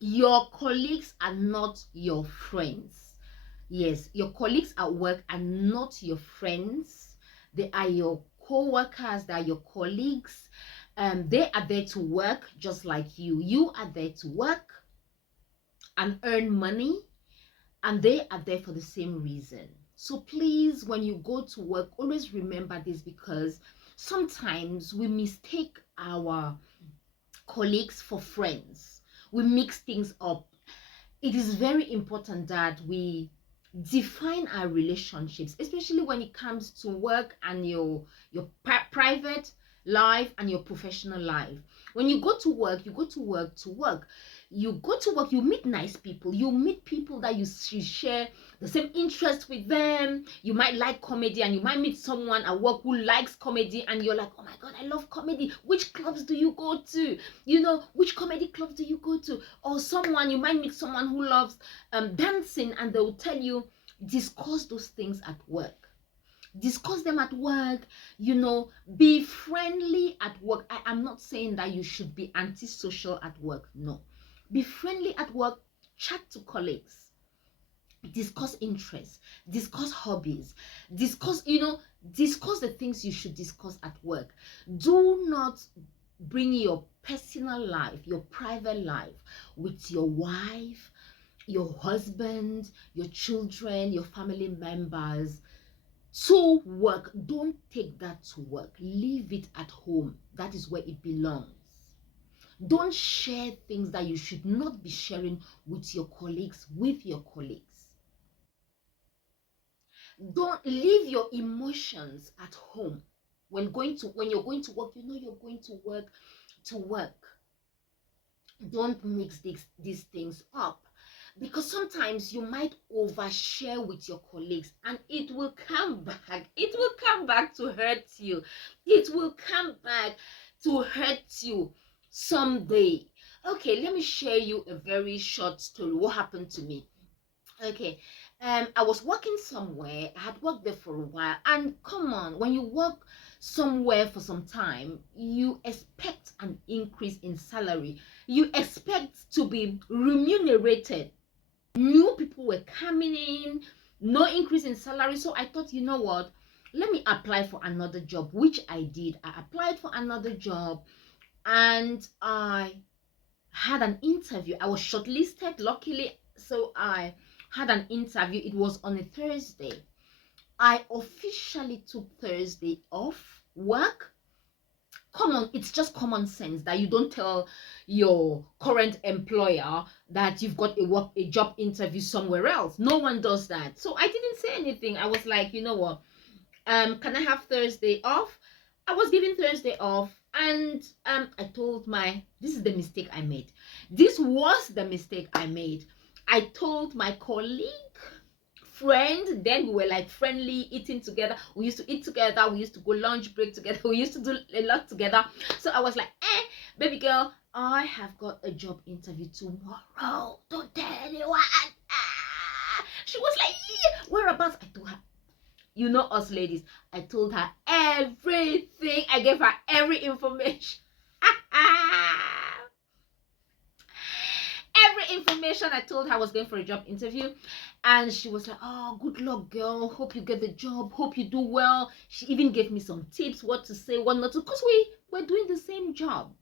Your colleagues are not your friends. Yes, your colleagues at work are not your friends. They are your co-workers, they are your colleagues. They are there to work just like you. You are there to work and earn money, and they are there for the same reason. So please, when you go to work, always remember this, because sometimes we mistake our colleagues for friends. We mix things up. It is very important that we define our relationships, especially when it comes to work and your private life and your professional life. When you go to work, you go to work to work. You go to work, you meet nice people, you meet people that you share the same interest with them. You might like comedy, and you might meet someone at work who likes comedy, and you're like, oh my god, I love comedy. Which clubs do you go to? Which comedy clubs do you go to? Or someone, you might meet someone who loves dancing, and they'll tell you, discuss those things at work. Discuss them at work. Be friendly at work. I am not saying that you should be antisocial at work. No, be friendly at work. Chat to colleagues, discuss interests, discuss hobbies, discuss the things you should discuss at work. Do not bring your personal life, your private life, with your wife, your husband, your children, your family members to work. Don't take that to work. Leave it at home. That is where it belongs. Don't share things that you should not be sharing with your colleagues, Don't leave your emotions at home. When you're going to work, you're going to work to work. Don't mix these things up, because sometimes you might overshare with your colleagues, and it will come back. It will come back to hurt you. It will come back to hurt you someday. Okay, let me share you a very short story. What happened to me? Okay, I was working somewhere. I had worked there for a while, and come on, when you work somewhere for some time, you expect an increase in salary. You expect to be remunerated. New people were coming in, no increase in salary. So I thought, you know what? Let me apply for another job, which I did. I applied for another job, and I had an interview. I was shortlisted, luckily. So I had an interview. It was on a Thursday. I officially took Thursday off work. Come on, it's just common sense that you don't tell your current employer that you've got a job interview somewhere else. No one does that. So I didn't say anything. I was like, you know what? Can I have Thursday off? I was given Thursday off, and I told this is the mistake I made. This was the mistake I made. I told my colleague, friend, then we were like friendly, eating together. We used to eat together, we used to go lunch break together, we used to do a lot together. So I was like, baby girl, I have got a job interview tomorrow. Don't tell anyone. She was like, yeah. Whereabouts? I told her, us ladies, I told her everything. I gave her every information. Every information. I told her I was going for a job interview, and she was like, oh, good luck, girl, hope you get the job, hope you do well. She even gave me some tips, what to say, what not to, because we're doing the same job.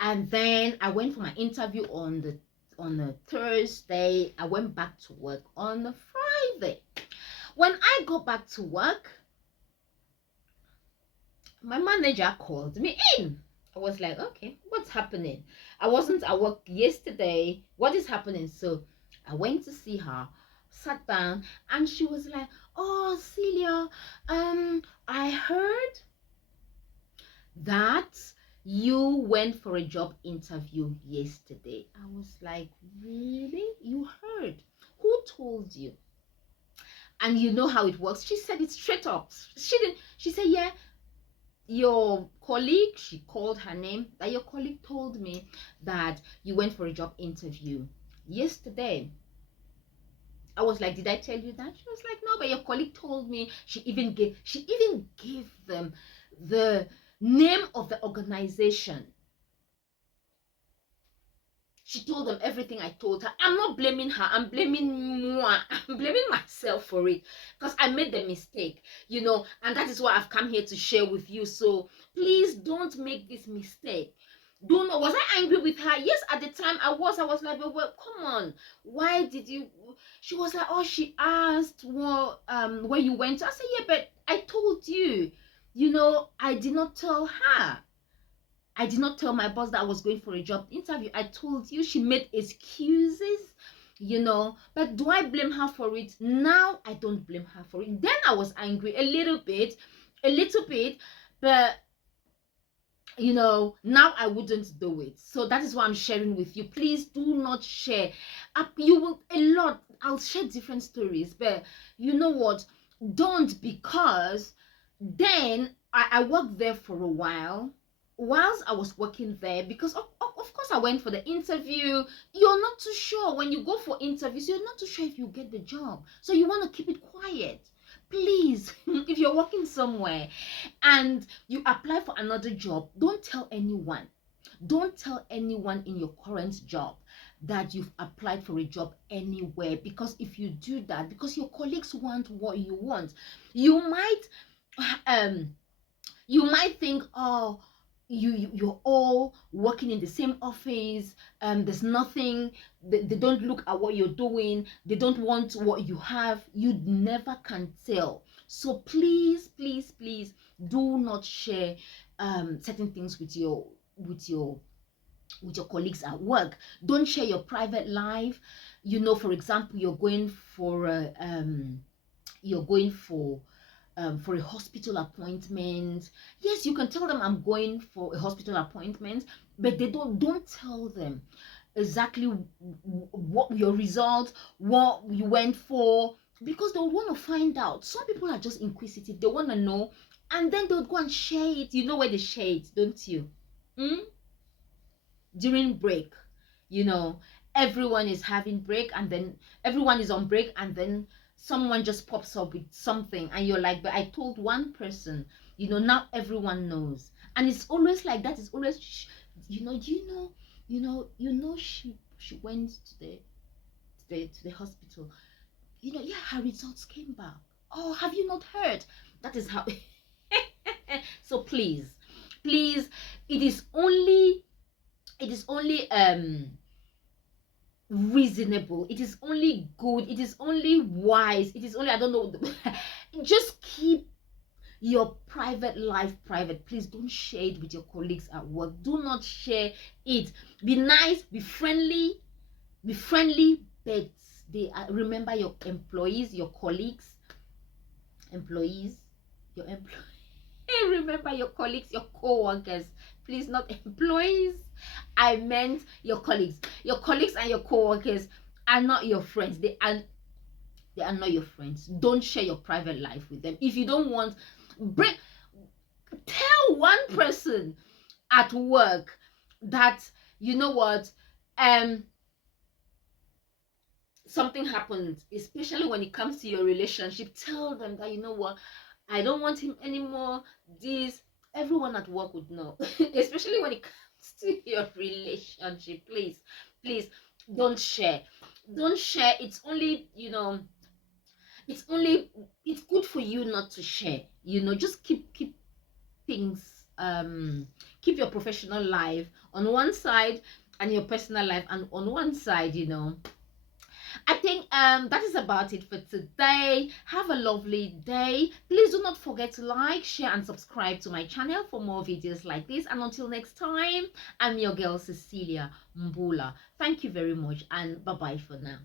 And then I went for my interview on the Thursday. I went back to work on the Friday. When I got back to work, my manager called me in. I was like, okay, what's happening? I wasn't at work yesterday. What is happening? So I went to see her, sat down, and she was like, oh, Celia, I heard that you went for a job interview yesterday. I was like, really? You heard? Who told you? And you know how it works. She said it straight up. She said, yeah, your colleague, she called her name, that your colleague told me that you went for a job interview yesterday. I was like, did I tell you that? She was like, no, but your colleague told me. She even gave them the name of the organization. She told them everything I told her. I'm not blaming her. I'm blaming moi. I'm blaming myself for it because I made the mistake, and that is why I've come here to share with you. So please don't make this mistake. Don't know. Was I angry with her? Yes, at the time I was. I was like, well, come on. Why did you? She was like, oh, she asked where you went to. I said, yeah, but I told you. I did not tell her. I did not tell my boss that I was going for a job interview. I told you. She made excuses, But do I blame her for it? Now I don't blame her for it. Then I was angry a little bit, but now I wouldn't do it. So that is why I'm sharing with you. Please do not share. You will a lot. I'll share different stories, but you know what? Don't, because then I worked there for a while. Whilst I was working there, because of course I went for the interview. You're not too sure when you go for interviews. You're not too sure if you get the job, so you want to keep it quiet. Please, if you're working somewhere and you apply for another job, don't tell anyone. Don't tell anyone in your current job that you've applied for a job anywhere, because if you do that, because your colleagues want what you want, you might think, oh, you're all working in the same office, there's nothing, they don't look at what you're doing, they don't want what you have. You never can tell. So please, please, please do not share certain things with your colleagues at work. Don't share your private life. For example, you're going for a hospital appointment. Yes, you can tell them I'm going for a hospital appointment, but they don't tell them exactly what your results, what you went for, because they want to find out. Some people are just inquisitive. They want to know, and then they'll go and share it. You know where they share it, don't you? During break, everyone is having break, and then everyone is on break, and then someone just pops up with something, and you're like, but I told one person. Now everyone knows, and it's always like that. It's always, she went to the hospital. Yeah, her results came back. Oh, have you not heard? That is how. So please, please, it is only reasonable, it is only good, it is only wise, it is only, I don't know, just keep your private life private. Please don't share it with your colleagues at work. Do not share it. Be nice, be friendly, but remember your employees, your colleagues, remember your colleagues, your co-workers. Please, not employees. I meant your colleagues. Your colleagues and your co-workers are not your friends. They are not your friends. Don't share your private life with them. If you don't want, tell one person at work that, you know what, something happened, especially when it comes to your relationship. Tell them that, you know what, I don't want him anymore. Everyone at work would know. Especially when it comes to your relationship. Please, please don't share. It's only, it's good for you not to share. Just keep things, keep your professional life on one side and your personal life and on one side. I think that is about it for today. Have a lovely day. Please do not forget to like, share, and subscribe to my channel for more videos like this. And until next time, I'm your girl Cecilia Mbula. Thank you very much, and bye bye for now.